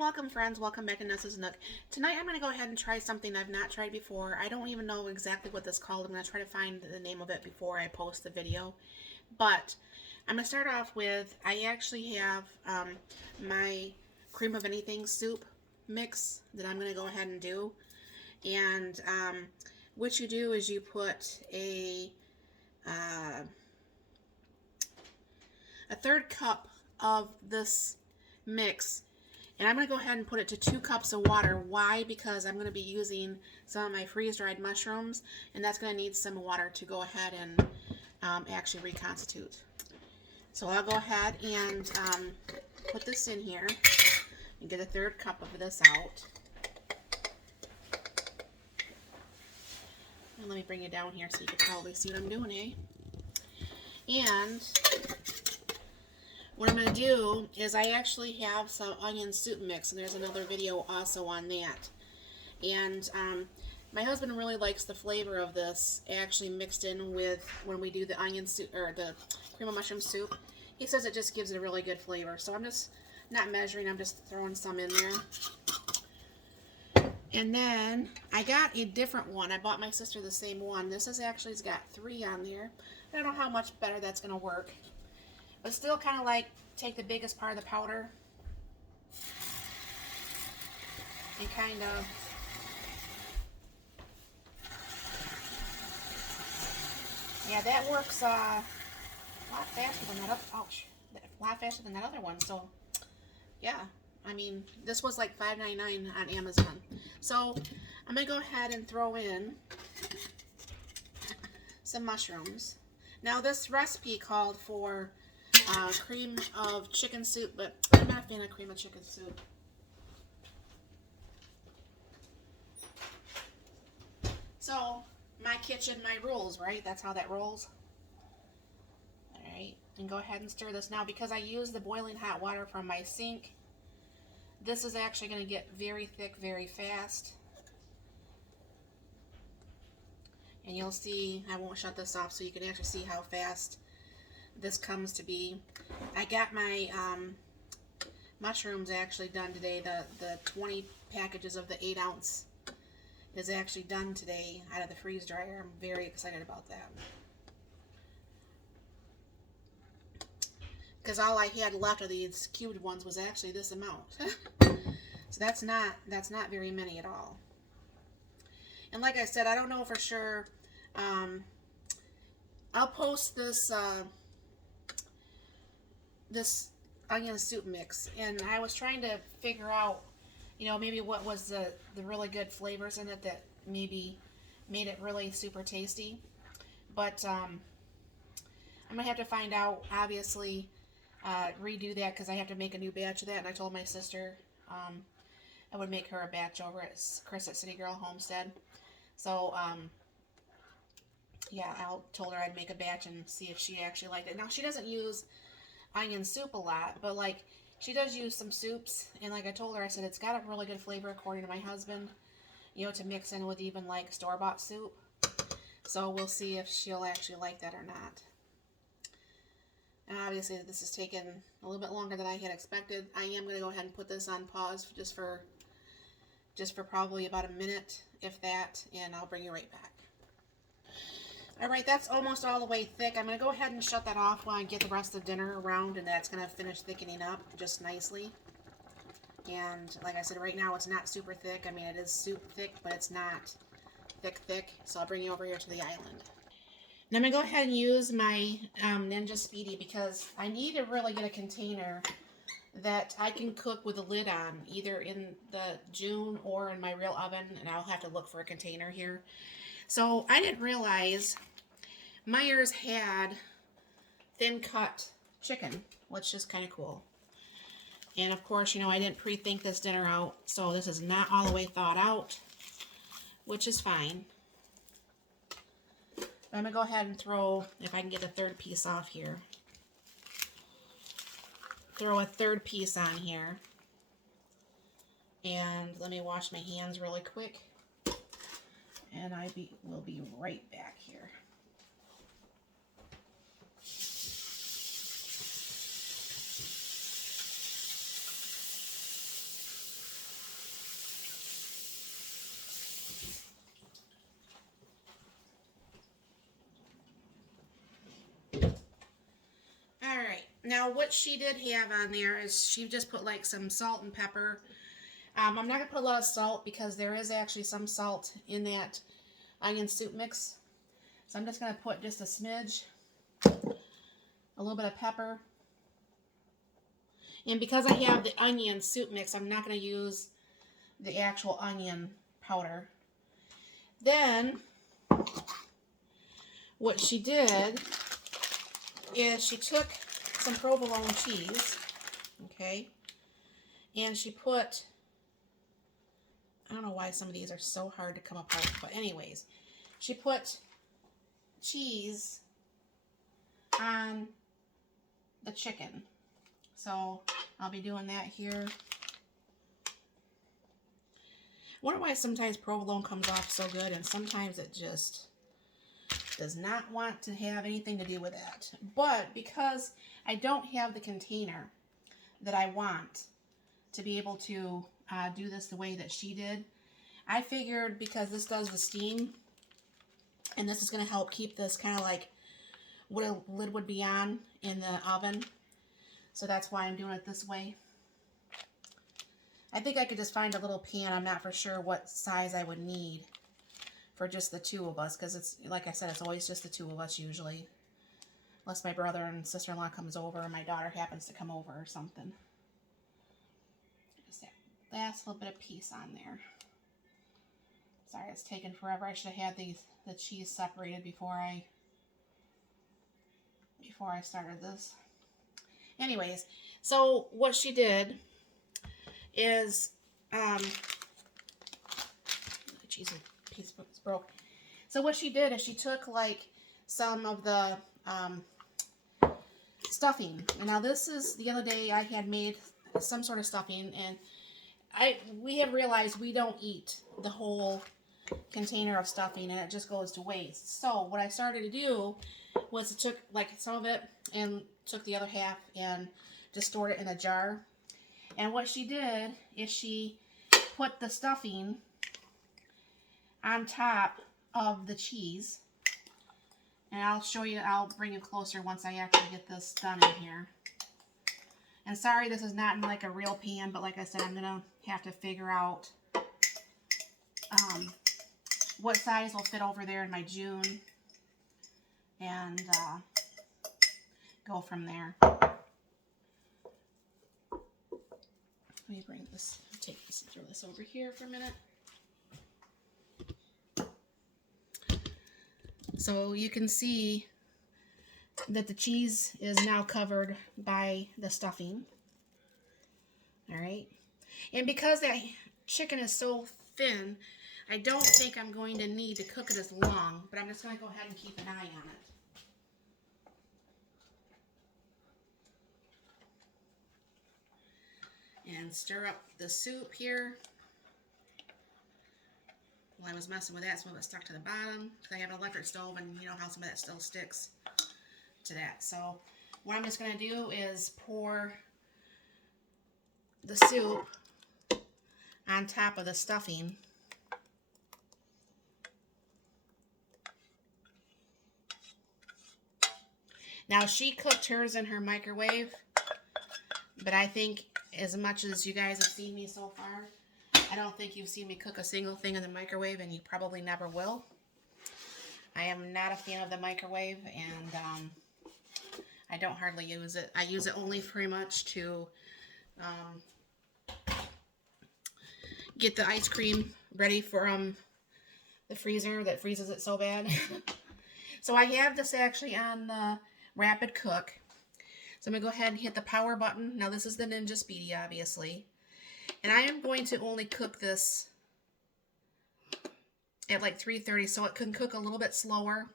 welcome friends. Welcome back to Nessa's Nook. Tonight I'm going to go ahead and try something I've not tried before. I don't even know exactly what this is called. I'm going to try to find the name of it before I post the video. But I'm going to start off with, I actually have my cream of anything soup mix that I'm going to go ahead and do. And what you do is you put a 1/3 cup of this mix, and I'm going to go ahead and put it to 2 cups of water. Why? Because I'm going to be using some of my freeze-dried mushrooms, and that's going to need some water to go ahead and actually reconstitute. So I'll go ahead and put this in here and get a 1/3 cup of this out. And let me bring it down here so you can probably see what I'm doing, eh? And what I'm going to do is I actually have some onion soup mix, and there's another video also on that. And my husband really likes the flavor of this actually mixed in with when we do the onion soup or the cream of mushroom soup. He says it just gives it a really good flavor. So I'm just not measuring, I'm just throwing some in there. And then I got a different one. I bought my sister the same one. This is actually, it's got 3 on there. I don't know how much better that's going to work. But still kind of like take the biggest part of the powder and kind of that works a lot faster than that other, ouch, a lot faster than that other one. So yeah, I mean, this was like $5.99 on Amazon. So I'm gonna go ahead and throw in some mushrooms. Now this recipe called for cream of chicken soup, but I'm not a fan of cream of chicken soup. So, my kitchen, my rules, right? That's how that rolls. Alright, and go ahead and stir this. Now, because I use the boiling hot water from my sink, this is actually going to get very thick very fast. And you'll see, I won't shut this off so you can actually see how fast this comes to be. I got my mushrooms actually done today. The 20 packages of the 8-ounce is actually done today out of the freeze dryer. I'm very excited about that. Because all I had left of these cubed ones was actually this amount. So that's not very many at all. And like I said, I don't know for sure. I'll post this this onion soup mix, and I was trying to figure out, you know, maybe what was the really good flavors in it that maybe made it really super tasty. But I'm gonna have to find out, obviously, redo that because I have to make a new batch of that. And I told my sister I would make her a batch over at Chris at City Girl Homestead. So yeah, I told her I'd make a batch and see if she actually liked it. Now she doesn't use onion soup a lot, but like she does use some soups, and like I told her, I said it's got a really good flavor according to my husband, you know, to mix in with even like store-bought soup. So we'll see if she'll actually like that or not. And obviously this has taken a little bit longer than I had expected. I am going to go ahead and put this on pause just for probably about a minute, if that, and I'll bring you right back. Alright, that's almost all the way thick. I'm going to go ahead and shut that off while I get the rest of the dinner around, and that's going to finish thickening up just nicely. And like I said, right now it's not super thick. I mean, it is soup thick, but it's not thick. So I'll bring you over here to the island. Now I'm going to go ahead and use my Ninja Speedy because I need to really get a container that I can cook with a lid on, either in the June or in my real oven, and I'll have to look for a container here. So I didn't realize Meijer's had thin cut chicken, which is kind of cool. And of course, you know, I didn't pre-think this dinner out, so this is not all the way thawed out, which is fine. I'm going to go ahead and throw, if I can get a 1/3 piece off here, throw a 1/3 piece on here. And let me wash my hands really quick. And will be right back here. Now, what she did have on there is she just put like some salt and pepper. I'm not going to put a lot of salt because there is actually some salt in that onion soup mix. So I'm just going to put just a smidge, a little bit of pepper. And because I have the onion soup mix, I'm not going to use the actual onion powder. Then, what she did is she took some provolone cheese, okay, and she put, I don't know why some of these are so hard to come apart, but anyways, she put cheese on the chicken. So I'll be doing that here. I wonder why sometimes provolone comes off so good and sometimes it just does not want to have anything to do with that. But because I don't have the container that I want to be able to do this the way that she did, I figured because this does the steam and this is going to help keep this kind of like what a lid would be on in the oven. So that's why I'm doing it this way. I think I could just find a little pan. I'm not for sure what size I would need for just the two of us, because it's, like I said, it's always just the two of us usually. Unless my brother and sister-in-law comes over or my daughter happens to come over or something. Just that last little bit of piece on there. Sorry, it's taken forever. I should have had the cheese separated before I started this. Anyways, so what she did is, the cheese piece broke. So what she did is she took like some of the stuffing. And now this is, the other day I had made some sort of stuffing, and we have realized we don't eat the whole container of stuffing and it just goes to waste. So what I started to do was I took like some of it and took the other half and just stored it in a jar. And what she did is she put the stuffing on top of the cheese. And I'll show you, I'll bring you closer once I actually get this done in here. And sorry this is not in like a real pan, but like I said, I'm going to have to figure out what size will fit over there in my June. And go from there. Let me bring this, take this and throw this over here for a minute. So you can see that the cheese is now covered by the stuffing. Alright. And because that chicken is so thin, I don't think I'm going to need to cook it as long, but I'm just going to go ahead and keep an eye on it. And stir up the soup here. While I was messing with that, some of it stuck to the bottom because I have an electric stove, and you know how some of that still sticks to that. So what I'm just going to do is pour the soup on top of the stuffing. Now she cooked hers in her microwave, but I think as much as you guys have seen me so far, I don't think you've seen me cook a single thing in the microwave, and you probably never will. I am not a fan of the microwave, and I don't hardly use it. I use it only pretty much to get the ice cream ready for the freezer that freezes it so bad. So I have this actually on the rapid cook. So I'm going to go ahead and hit the power button. Now this is the Ninja Speedy, obviously. And I am going to only cook this at like 330, so it can cook a little bit slower.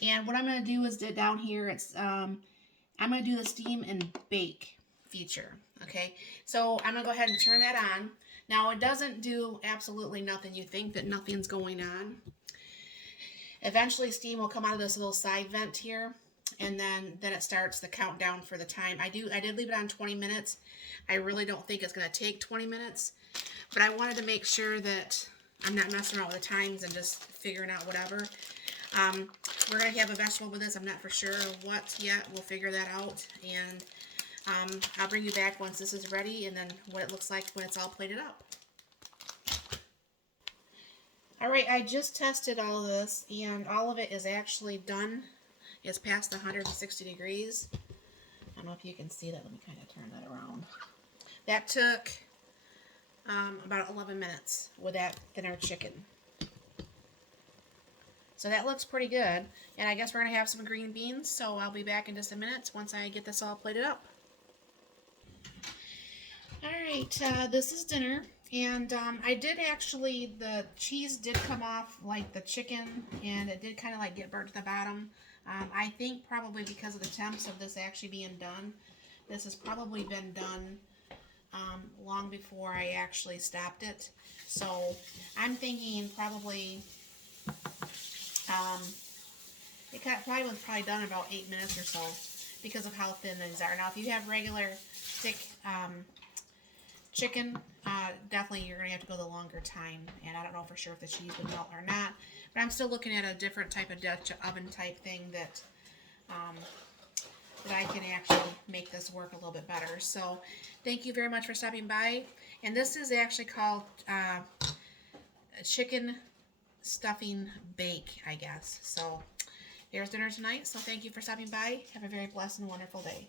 And what I'm going to do is down here, it's I'm going to do the steam and bake feature. Okay, so I'm going to go ahead and turn that on. Now it doesn't do absolutely nothing. You think that nothing's going on. Eventually steam will come out of this little side vent here, and then it starts the countdown for the time. I did leave it on 20 minutes. I really don't think it's going to take 20 minutes, but I wanted to make sure that I'm not messing around with the times and just figuring out whatever. We're going to have a vegetable with this. I'm not for sure what yet. We'll figure that out. And I'll bring you back once this is ready and then what it looks like when it's all plated up. Alright, I just tested all of this and all of it is actually done. It's past 160 degrees. I don't know if you can see that. Let me kind of turn that around. That took about 11 minutes with that thinner chicken. So that looks pretty good. And I guess we're going to have some green beans. So I'll be back in just a minute once I get this all plated up. Alright, this is dinner. And I did actually, the cheese did come off like the chicken. And it did kind of like get burnt to the bottom. I think probably because of the temps of this actually being done. This has probably been done long before I actually stopped it. So I'm thinking probably it probably was done in about 8 minutes or so because of how thin these are. Now if you have regular thick chicken, definitely you're going to have to go the longer time. And I don't know for sure if the cheese would melt or not. But I'm still looking at a different type of Dutch oven type thing that that I can actually make this work a little bit better. So thank you very much for stopping by. And this is actually called chicken stuffing bake, I guess. So here's dinner tonight. So thank you for stopping by. Have a very blessed and wonderful day.